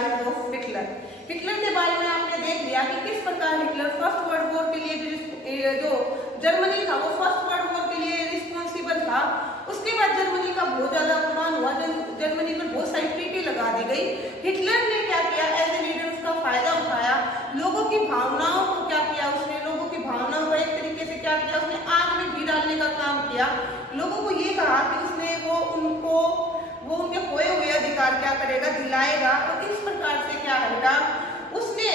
Rise of Hitler. Hitler के बारे में आपने देख लिया कि किस प्रकार हिटलर फर्स्ट वर्ल्ड वॉर के लिए जो जर्मनी था वो फर्स्ट वर्ल्ड वॉर के लिए रिस्पॉन्सिबल था। उसके बाद जर्मनी का बहुत ज्यादा अपमान हुआ, जर्मनी पर बहुत सारी ट्रीटी लगा दी गई। हिटलर ने क्या किया, एज ए लीडर उसका फायदा उठाया, लोगों की भावनाओं को क्या किया उसने, लोगों की भावनाओं को एक तरीके से क्या किया उसने, आग में घी डालने का काम किया। लोगों को ये कहा कि उसने वो उनके खोए हुए अधिकार क्या करेगा, दिलाएगा। और इस प्रकार से क्या है बेटा, उसने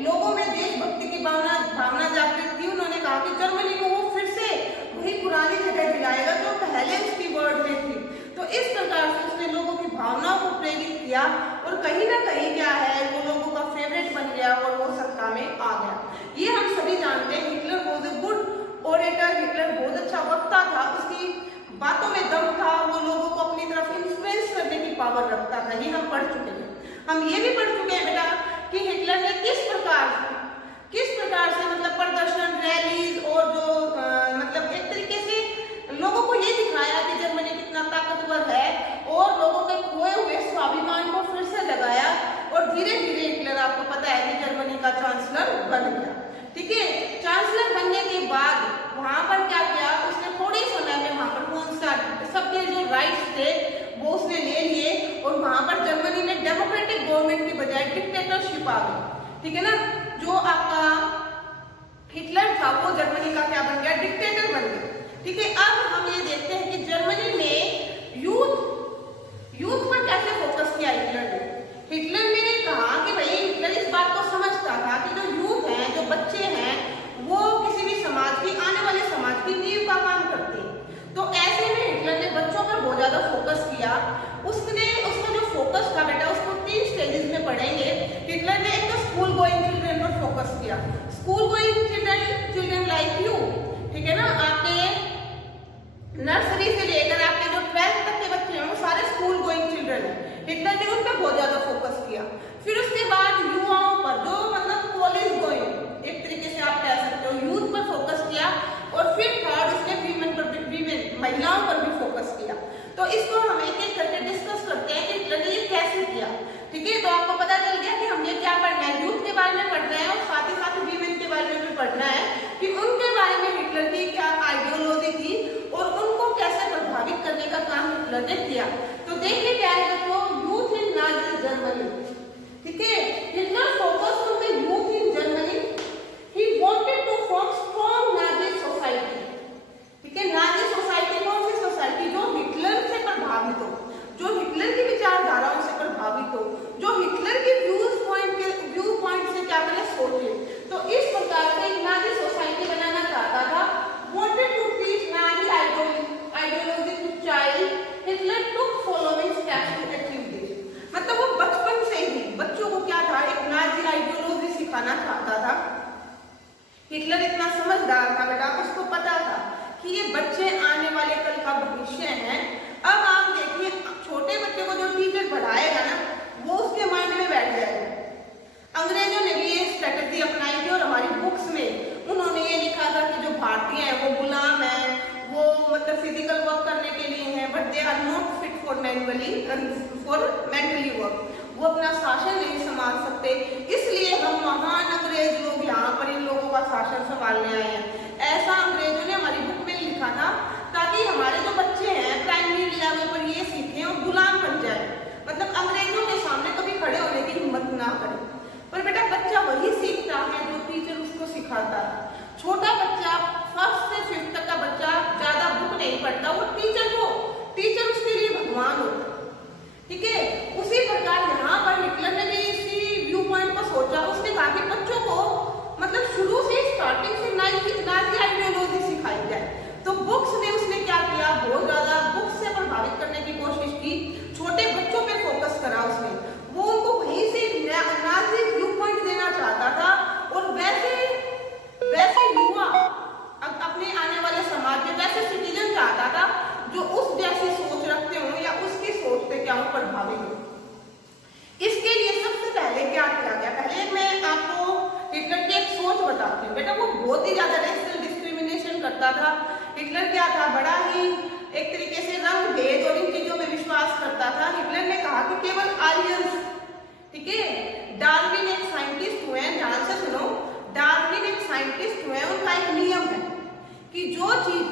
लोगों में देशभक्ति की भावना जागृत की। उन्होंने कहा कि जर्मनी को वो फिर से वही पुरानी जगह दिलाएगा जो पहले उसकी वर्ल्ड में थी। तो इस प्रकार से उसने लोगों की भावनाओं को प्रेरित किया और कहीं ना कहीं क्या है वो लोगों का फेवरेट बन गया और वो सत्ता में आ गया। ये हम सभी जानते हैं। Hitler was a good orator, Hitler बहुत अच्छा वक्ता था, उसकी बातों में दम था, वो लोगों को अपनी तरफ इन्फ्लुएंस करने की पावर रखता था। ये हम पढ़ चुके हैं। हम ये भी पढ़ चुके हैं बेटा कि हिटलर ने किस प्रकार से मतलब प्रदर्शन, रैलीज और जो मतलब एक तरीके से लोगों को ये दिखाया कि जर्मनी कितना ताकतवर है और लोगों के खोए हुए स्वाभिमान को फिर से लगाया। और धीरे धीरे हिटलर, आपको पता है कि जर्मनी का चांसलर बन गया। ठीक है, चांसलर बनने के बाद वहां पर क्या किया उसने, थोड़े समय में वहां पर सबके जो राइट्स थे वो उसने ले लिए और वहां पर जर्मनी में डेमोक्रेटिक गवर्नमेंट की बजाय डिक्टेटरशिप आ गई। ठीक है ना, जो आपका हिटलर था वो जर्मनी का क्या बन गया, डिक्टेटर बन गया। ठीक है, अब हम ये देखते हैं कि जर्मनी में यूथ पर कैसे फोकस किया हिटलर ने। हिटलर ने कहा कि भाई, हिटलर इस बात को समझता था कि जो यूथ है, जो बच्चे हैं, वो किसी भी समाज की, आने वाले समाज की नींव का काम करते हैं। तो ऐसे में हिटलर ने बच्चों पर बहुत ज्यादा फोकस किया। उसका जो फोकस था बेटा, उसको 3 स्टेजेस में पढ़ेंगे। हिटलर ने एक तो स्कूल गोइंग चिल्ड्रन पर फोकस किया। School going children like you, ठीक है ना, आपके नर्सरी से लेकर आपके जो 12th तक के बच्चे हैं वो सारे स्कूल गोइंग चिल्ड्रन हैं। हिटलर ने उन पर बहुत ज्यादा फोकस किया। फिर उसके बाद युवाओं पर, जो मतलब कॉलेज गोइंग एक तरीके से आप कह सकते हो, यूथ पर फोकस किया। और फिर थर्ड उसने महिलाओं पर भी फोकस किया। तो इसको हम एक एक करके डिस्कस करते हैं कि हिटलर ने ये कैसे किया। ठीक है, तो आपको पता चल गया कि हमें क्या पढ़ना है, यूथ के बारे में पढ़ना है और साथ ही साथ वीमेन के बारे में भी पढ़ना है कि उनके बारे में हिटलर की क्या आइडियोलॉजी थी और उनको कैसे प्रभावित करने का काम हिटलर ने किया। तो देखिए क्या है तो यूथ इन नाजी जर्मनी। ठीक है, Hitler focus on the youth in Germany. He wanted to form strong Nazi society. ठीक है, नाजी सोसाइटी कौन सी सोसाइटी, जो हिटलर से प्रभावित हो, जो हिटलर की विचारधाराओं से प्रभावित हो, जो हिटलर के व्यू पॉइंट से क्या करे, सोचे। तो इस प्रकार से एक नाजी सोसाइटी बनाना चाहता था। Wanted to teach Nazi ideology to child, Hitler took following steps to achieve this. मतलब वो बचपन से ही बच्चों को क्या था, एक नाजी आइडियोलॉजी सिखाना चाहता था। हिटलर इतना समझदार था बेटा, उसको पता था कि ये बच्चे आने वाले कल का भविष्य हैं। अब आप देखिए, छोटे बच्चे को जो टीचर पढ़ाएगा ना, वो उसके माइंड में बैठ जाएगा। अंग्रेजों ने भी ये स्ट्रेटजी अपनाई थी और हमारी बुक्स में उन्होंने ये लिखा था कि जो भारतीय हैं वो गुलाम हैं, वो मतलब फिजिकल वर्क करने के लिए हैं, but they are not fit for mentally work. वो अपना शासन नहीं संभाल सकते, इसलिए हम महान अंग्रेज लोग यहाँ पर इन लोगों का शासन संभालने आए हैं। ऐसा अंग्रेजों ने हमारी बुक में लिखा था ताकि हमारे जो बच्चे हैं प्राइमरी लेवल पर ये सीखें और गुलाम बन जाए, मतलब अंग्रेजों के सामने कभी खड़े होने की हिम्मत ना करें। पर बेटा बच्चा वही सीखता है जो टीचर उसको सिखाता है। छोटा बच्चा 1st से 5th तक का बच्चा ज्यादा बुक नहीं पढ़ता, वो टीचर उसके लिए भगवान होता है। ठीक है, उसी प्रकार यहाँ पर हिटलर ने भी इसी व्यू पॉइंट को सोचा। उसने कहा कि बच्चों को मतलब शुरू से स्टार्टिंग से नाजी आइडियोलॉजी सिखाई जाए। तो बुक्स में उसने क्या किया, बहुत ज्यादा बुक्स से प्रभावित करने की कोशिश की। छोटे बच्चों पे फोकस करा उसने, वो उनको वहीं से नाजी व्यू पॉइंट देना चाहता था। और वैसे युवा अपने आने वाले समाज में वैसे सिटीजन चाहता था जो उस जैसी सोच रखते हो या उसकी सोच पे क्या हो प्रभावित हो। इसके लिए सबसे पहले क्या किया गया, पहले मैं आपको हिटलर की एक सोच बताती हूँ। बेटा वो बहुत ही ज्यादा रेशियल डिस्क्रिमिनेशन करता था। हिटलर क्या था, बड़ा ही एक तरीके से रंग भेद और इन चीजों में विश्वास करता था। हिटलर ने कहा कि केवल आर्यंस, ठीक है, साइंटिस्ट हुए उनका एक नियम है कि जो चीज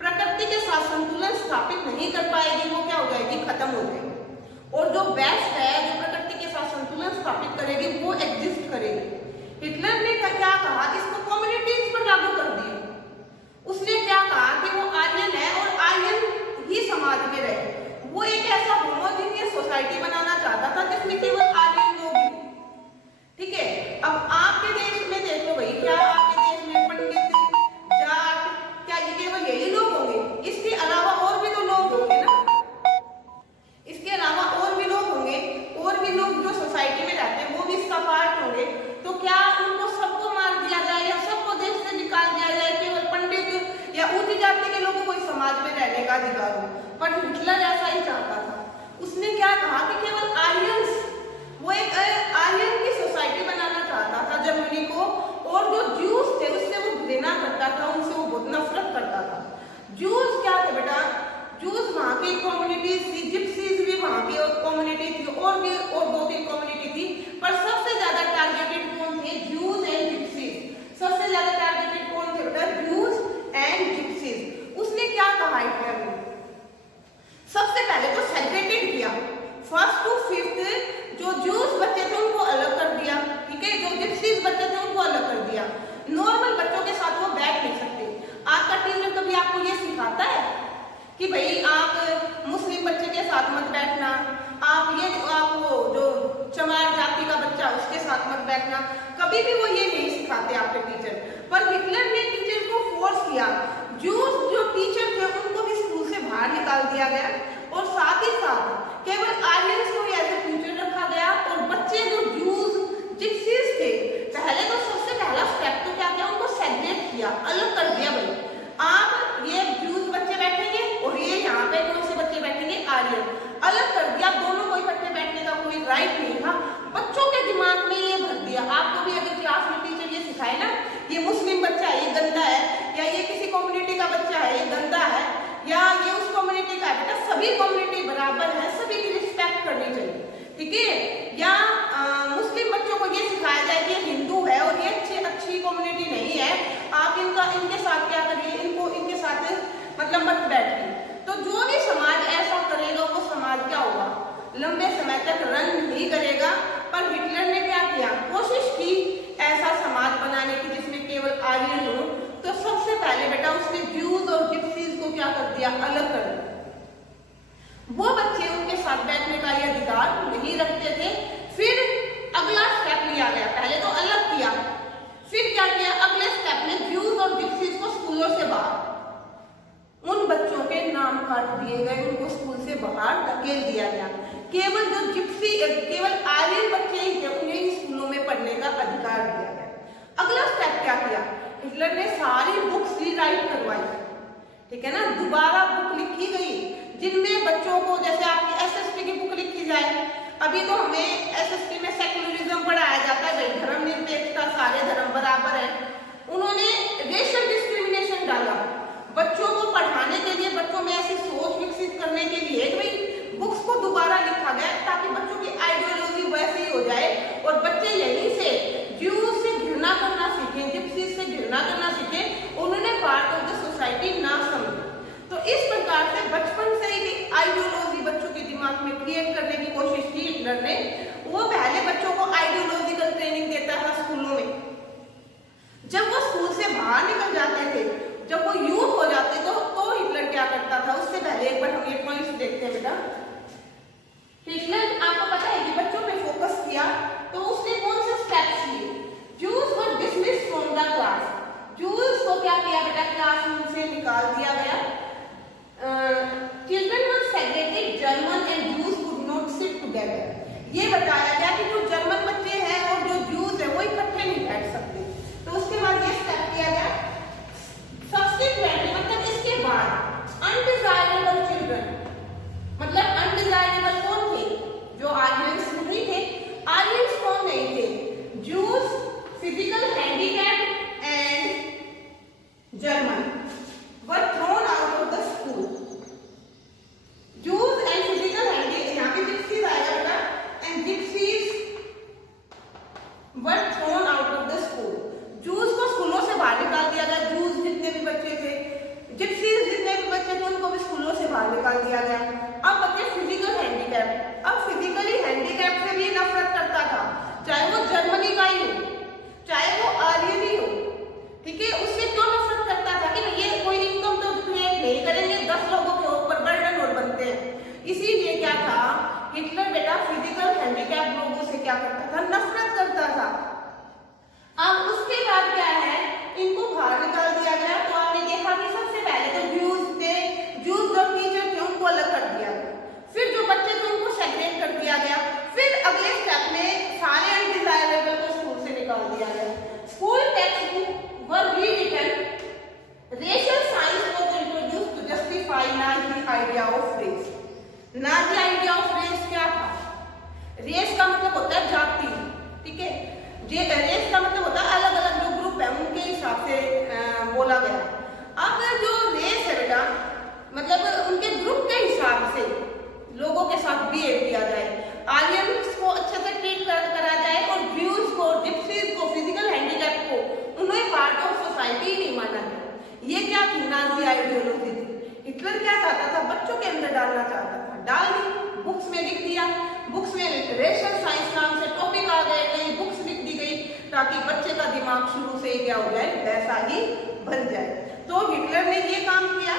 प्रकृति के साथ संतुलन स्थापित नहीं कर पाएगी वो क्या हो जाएगी, खत्म हो जाएगी, और जो बेस्ट है, जो प्रकृति के साथ संतुलन स्थापित करेगी वो एग्जिस्ट करेगी। हिटलर ने क्या कहा, इसको कम्युनिटीज पर लागू कर दिया। उसने क्या कहा कि वो आर्यन है और आर्यन ही समाज में रहे। वो एक ऐसा होमोजीनियस सोसाइटी बनाना चाहता था जिसमें केवल आर्यन लोग ही। ठीक है, अब आपके देश में देख लो भाई, क्या आपके देश में पंडित, जाट, क्या ये केवल यही लोग होंगे? इसके अलावा और भी तो लोग होंगे ना, इसके अलावा और भी लोग होंगे, और भी लोग जो सोसाइटी में रहते हैं वो भी इसका पार्ट होंगे। तो क्या उनको सबको मार दिया जाए या सबको देश से निकाल दिया जाए, केवल पंडित या ऊंची जाति के लोगों को इस समाज में रहने का अधिकार हो? पर हिटलर ऐसा ही चाहता था। उसने क्या कहा कि केवल आर्यंस, वो एक आर्यन की सोसाइटी बनाना चाहता था जर्मनी को, और जो ज्यूज थे उससे वो घृणा करता था, उनसे वो बहुत नफरत करता था। ज्यूज क्या थे बेटा? ज्यूज वहाँ की कम्युनिटीज थी, जिप्सीज भी वहाँ की कम्युनिटी थी, और भी और 2-3 कम्युनिटी थी, पर सबसे ज्यादा टारगेटेड कौन थे? Jews and gypsies. सबसे ज्यादा टारगेटेड कौन थे बेटा? Jews and gypsies. उसने क्या कहा हिटलर ने? सबसे पहले तो सेग्रेगेट किया, 1st to 5th जो ज्यूज बच्चे थे उनको अलग कर दिया, ठीक है, जो जिप्सीज बच्चे थे उनको अलग कर दिया। नॉर्मल बच्चों के साथ वो बैठ नहीं सकते। आपका टीचर कभी आपको ये सिखाता है कि भाई आप मुस्लिम बच्चे के साथ मत बैठना, आप वो जो चमार जाति का बच्चा उसके साथ मत बैठना, कभी भी वो ये नहीं सिखाते आपके टीचर। पर हिटलर ने टीचर को फोर्स किया, जो टीचर थे उनको भी स्कूल से बाहर निकाल दिया गया, और साथ ही साथ केवल आर्यंस को ही एज ए टीचर रखा गया, और बच्चे जो ज्यूज जिप्सीज थे, पहले तो सबसे पहला स्टेप तो क्या किया, उनको सेग्रेगेट किया, अलग कर दिया। भाई आप ये ज्यूज बच्चे बैठेंगे और ये यहाँ पे कौन से बच्चे बैठेंगे, आर्यन, अलग कर दिया। दोनों को इकट्ठे बैठने का कोई राइट नहीं था। बच्चों के दिमाग में ये भर दिया। आपको भी अगर क्लास में टीचर ये सिखाए ना, ये मुस्लिम बच्चा है ये गंदा है, या ये किसी कम्युनिटी का बच्चा है ये गंदा है, या ये उस कम्युनिटी का है, बेटा सभी कम्युनिटी बराबर है, सभी की रिस्पेक्ट करनी चाहिए, ठीक है। या मुस्लिम बच्चों को ये सिखाया जाए कि हिंदू है और ये अच्छी कम्युनिटी नहीं है, आप इनके साथ क्या करिए, इनके साथ मतलब मत बैठिए। तो जो भी समाज ऐसा करेगा वो समाज क्या होगा, लंबे समय तक रन नहीं करेगा। पर हिटलर ने क्या किया, कोशिश की ऐसा समाज बनाने की जिसमें केवल आर्यन हो। तो सबसे पहले बेटा उसने ज्यूज और जिप्सीज को क्या कर दिया, अलग कर दिया। वो बच्चे उनके साथ बैठने का ये अधिकार नहीं रखते थे। फिर अगला स्टेप लिया गया, पहले तो अलग किया, फिर क्या किया, अगले स्टेप में ज्यूज और जिप्सीज को स्कूलों से बाहर, उन बच्चों के नाम काट दिए गए, उनको स्कूल से बाहर धकेल दिया गया। केवल जो केवल आर्यन बच्चे ही थे उन्हें ही स्कूलों में पढ़ने का अधिकार दिया गया। अगला स्टेप क्या किया, हिटलर ने सारी बुक्स रीराइट करवाई, ठीक है ना, दोबारा बुक लिखी गई जिनमें बच्चों को, जैसे आपकी एसएसटी की बुक लिखी जाए, अभी तो हमें एसएसटी में सेक्युलरिज्म पढ़ाया जाता है, भाई धर्मनिरपेक्षता, सारे धर्म बराबर है। उन्होंने रेशियल डिस्क्रिमिनेशन डाला बच्चों को पढ़ाने के लिए, बच्चों में ऐसी सोच विकसित करने के लिए भाई बुक्स को दोबारा लिखा गया ताकि बच्चों की आइडियोलॉजी वैसी हो जाए और बच्चे यहीं से ज्यूज से घृणा करना सीखें, जिप्सीज से घृणा करना सीखें, उन्होंने पार्ट ऑफ द सोसाइटी ना समझे। तो इस प्रकार से बचपन से ही एक आइडियोलॉजी बच्चों के दिमाग में क्रिएट करने की कोशिश की हिटलर ने। वो पहले बच्चों को आइडियोलॉजिकल ट्रेनिंग देता था स्कूलों में। जब वो स्कूल से बाहर निकल जाते थे, जब वो यूथ हो जाते तो हिटलर क्या करता था, उससे पहले एक बार हम ये पॉइंट्स देखते हैं बेटा। हिटलर आपको पता है कि बच्चों पे फोकस किया, तो उसने कौन से स्टेप्स लिए, Jews were dismissed from the class, Jews को क्या किया बेटा, क्लासरूम से निकाल दिया गया। Children were segregated, German and Jews could not sit together. ये बताया गया कि जो जर्मन बच्चे हैं और जो ज्यूज है वो इकट्ठे नहीं बैठ सकते। तो उसके बाद ये स्टेप किया गया। सबसेक्वेंटली हिटलर बेटा फिजिकल हैंडीकैप लोगों से क्या करता था, नफरत करता था। अब उसके बाद क्या है, इनको बाहर निकाल दिया गया। तो आपने देखा कि सबसे पहले तो ज्यूज थे, ज्यूज जो टीचर थे उनको अलग कर दिया गया, फिर जो बच्चे थे उनको सेग्रेगेट कर दिया गया, फिर अगले स्टेप में सारे अनडिजायरेबल को स्कूल से निकाल दिया गया। School text book were rewritten, racial science was introduced to justify Nazi idea of race. Nazi idea of race क्या था? रेस का मतलब होता है जाति, ठीक है, रेस का मतलब होता है अलग अलग जो ग्रुप है उनके हिसाब से बोला गया। अब जो रेस है बेटा मतलब उनके ग्रुप के हिसाब से लोगों के साथ बिहेव किया जाए, आलियंस को अच्छे से ट्रीट करा जाए और ज्यूज को, जिप्सीज को, फिजिकल हैंडीकैप को उन्हें पार्ट ऑफ सोसाइटी नहीं माना गया। ये क्या थी? नाजी आइडियोलॉजी थी। हिटलर क्या चाहता था? बच्चों के अंदर डालना चाहता था, डाल दी, बुक्स में लिख दिया, बुक्स में रेशियल साइंस नाम से टॉपिक आ गए, नई बुक्स लिख दी गई ताकि बच्चे का दिमाग शुरू से ही क्या हो जाए, वैसा ही बन जाए। तो हिटलर ने ये काम किया।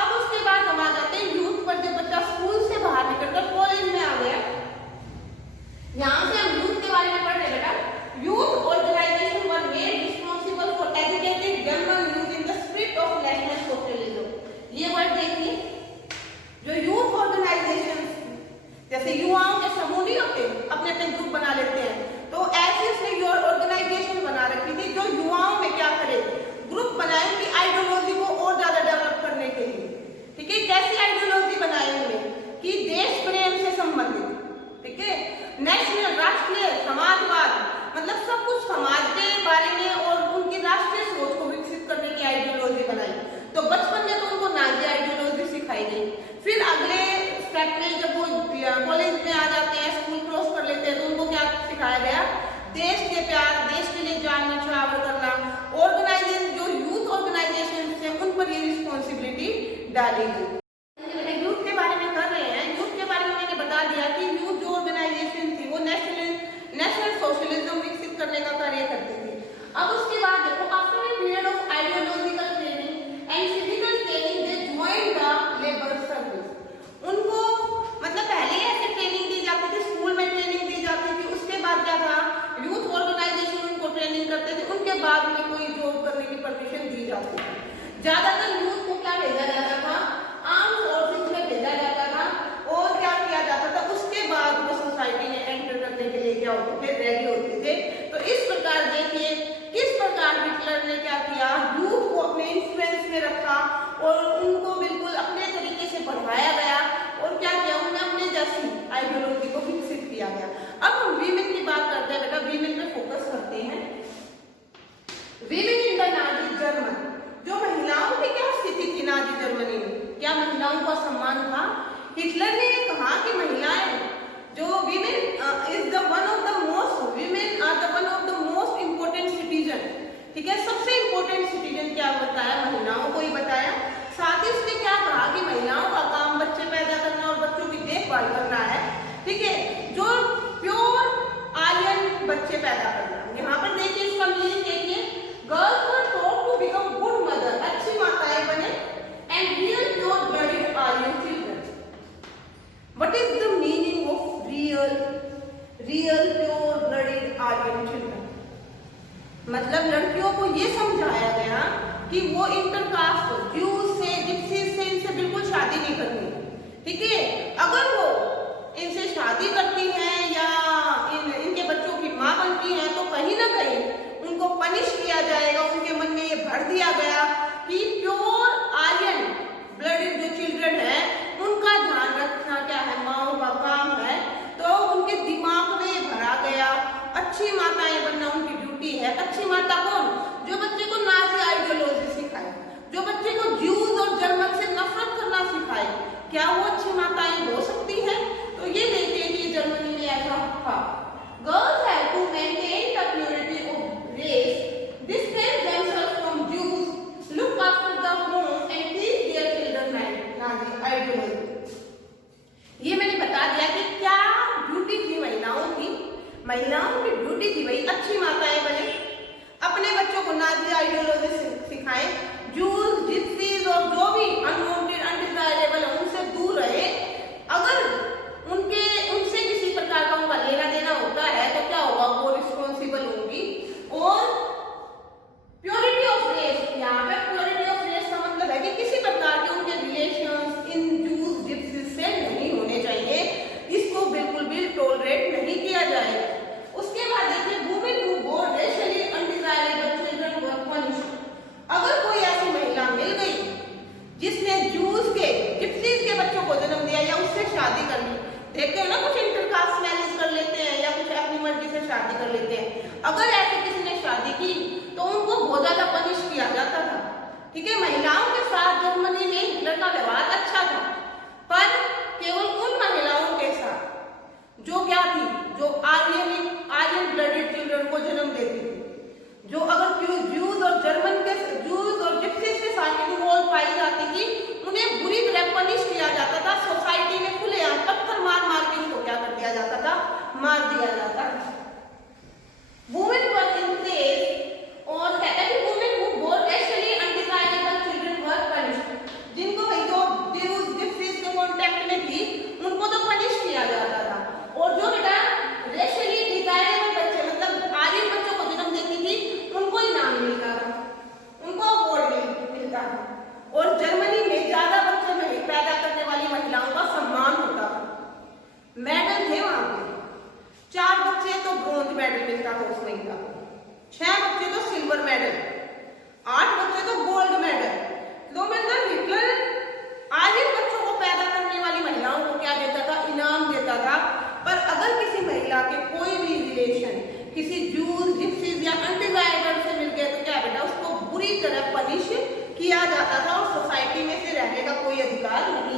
अब उसके बाद हम आ जाते हैं यूथ पर। जब बच्चा स्कूल से बाहर निकलकर कॉलेज में आ गया, यहाँ से हम यूथ के बारे में पढ़ रहे बेटा। Youth organisation were made responsible for educating German youth in the spirit of national socialism. ये वर्ड देखिए, जो यूथ ऑर्गेनाइजेशन जैसे युवाओं के समूह नहीं होते, अपने अपने ग्रुप बना लेते हैं, तो ऐसे उसने ऑर्गेनाइजेशन बना रखी थी जो युवाओं में क्या करे, ग्रुप बनाए उनकी आइडियोलॉजी को और ज्यादा डेवलप करने के लिए। ठीक है, कैसी आइडियोलॉजी बनाई उन्होंने कि देश प्रेम से संबंधित, ठीक है, नेशनल, राष्ट्रीय, समाजवाद, मतलब सब कुछ समाज के बारे में और उनकी राष्ट्रीय सोच को विकसित करने की आइडियोलॉजी बनाई। तो बचपन में तो उनको नाजी आइडियोलॉजी सिखाई गई। फिर अगले स्टेप में जब वो कॉलेज में आ जाते हैं, स्कूल क्रॉस कर लेते हैं, तो उनको क्या सिखाया गया? देश के प्यार, देश के लिए जान न्यौछावर करना। ऑर्गेनाइजेशन, जो यूथ ऑर्गेनाइजेशन थे उन पर ये रिस्पॉन्सिबिलिटी डाली गई। यूथ के बारे में कर रहे हैं, यूथ के बारे में मैंने बता दिया कि यूथ जो ऑर्गेनाइजेशन थी वो नेशनल सोशलिज्म विकसित करने का कार्य करती थी। अब उसके बाद देखो, after a period of ideological training and physical training they joined the labour service. उनको मतलब पहले ऐसे ट्रेनिंग दी जाती थी, स्कूल में ट्रेनिंग दी जाती थी, उसके बाद क्या था, यूथ ऑर्गेनाइजेशन उनको ट्रेनिंग करते थे, उनके बाद उन्हें कोई जॉब करने की परमिशन दी जाती थी। ज्यादातर यूथ को क्या भेजा जाता था? आर्म फोर्सेस में भेजा जाता था और क्या किया जाता था, उसके बाद वो सोसाइटी में एंटर करने के लिए क्या होते थे, रेडी होते थे। तो इस प्रकार देखिए किस प्रकार हिटलर ने क्या किया, यूथ को अपने इन्फ्लुएंस में रखा और उनको बिल्कुल अपने तरीके से बढ़ाया गया और क्या किया, उन्हें अपने जैसी आइडियोलॉजी को विकसित किया गया। अब हम वीमेन की बात करते हैं बेटा, वीमेन पे फोकस करते हैं। Women in the Nazi German, जो महिलाओं की क्या स्थिति थी नाजी जर्मनी में, क्या महिलाओं का सम्मान था? हिटलर ने कहा कि महिलाएं जो women is the one of the most, women are the one of the most important citizen. ठीक है, सबसे इंपोर्टेंट सिटीजन क्या बताया? महिलाओं को ही बताया। साथ ही उसने क्या कहा कि महिलाओं का काम बच्चे पैदा करना और बच्चों की देखभाल करना है। ठीक है, जो प्योर आर्यन बच्चे पैदा करना। यहाँ पर देखिए इसका मीनिंग देखिए, girls were taught to become good mother, अच्छी माताएं बने, and real pure blooded Aryan children. What is the meaning of real pure blooded Aryan children? मतलब लड़कियों को ये समझाया गया कि वो इंटरकास्ट, ज्यूज से, जिप्सीज से इनसे बिल्कुल शादी नहीं करनी। ठीक है, अगर वो इनसे शादी करती हैं या इनके बच्चों की माँ बनती हैं तो कहीं ना कहीं उनको पनिश किया जाएगा। उनके मन में ये भर दिया गया कि प्योर आर्यन ब्लडेड जो चिल्ड्रन है उनका ध्यान रखना क्या है, माओ का काम है। तो उनके दिमाग में भरा गया अच्छी माताएं बनना उनकी ड्यूटी है। अच्छी माता कौन? जो बच्चे को नाजी आइडियोलॉजी सिखाए, जो बच्चे को ज्यूज और जर्मन से नफरत करना सिखाए। क्या वो अच्छी माताएं हो सकती हैं? तो ये देखिए कि जर्मनी में ऐसा था। Girls have to maintain the purity of race, distance themselves from Jews, look after the home and teach their children Nazi ideology. ये मैंने बता दिया कि क्या ड्यूटी थी महिलाओं की। महिलाओं की ड्यूटी थी भाई अच्छी माताएं बने, अपने बच्चों को नाजी आइडियोलॉजी सिखाएं, जूस, जिप्सीज और जो भी अनवांटेड, अनडिजायरेबल है उनसे दूर रहे। अगर अगर ऐसे किसी ने शादी की तो उनको बहुत ज्यादा पनिश किया जाता था। ठीक है, महिलाओं के साथ जर्मनी में हिटलर का व्यवहार अच्छा था, पर केवल उन महिलाओं के साथ जो क्या थी, जो आर्यन ब्लडेड चिल्ड्रन को जन्म देती थी, जो अगर जूस और जिप्सीज के साथ इन्वॉल्व पाई जाती थी, उन्हें बुरी तरह पनिश किया जाता था। सोसाइटी में खुलेआम पत्थर मार मार के उसको क्या कर दिया जाता था, मार दिया जाता था। वुमेन वर इम्प्रेस्ड और कहता है कि women who bore racially undesirable children were punished. जिनको भाई जो जिप्सीज के कांटेक्ट में थी उनको तो पनिश किया जाता था, और जो बेटा रेशियली डिजायरेबल बच्चे मतलब आर्यन बच्चों को जन्म देती थी उनको इनाम मिलता था, उनको अवार्ड मिलता था। और जर्मनी में ज्यादा बच्चे पैदा करने वाली महिलाओं का सम्मान होता था, मेडल थे वहां पे। 4 बच्चे तो ब्रोंज मेडल मिलता था उस महिला को, 6 बच्चे तो सिल्वर मेडल, 8 बच्चे तो गोल्ड मेडल। तो मतलब हिटलर आर्यन बच्चों को पैदा करने वाली महिलाओं को क्या देता था, इनाम देता था। पर अगर किसी महिला के कोई भी रिलेशन किसी जूस, जिप्सीज या अनडिजायरेबल से मिल गए तो क्या बेटा उसको बुरी तरह पनिश किया जाता था और सोसाइटी में से रहने का कोई अधिकार नहीं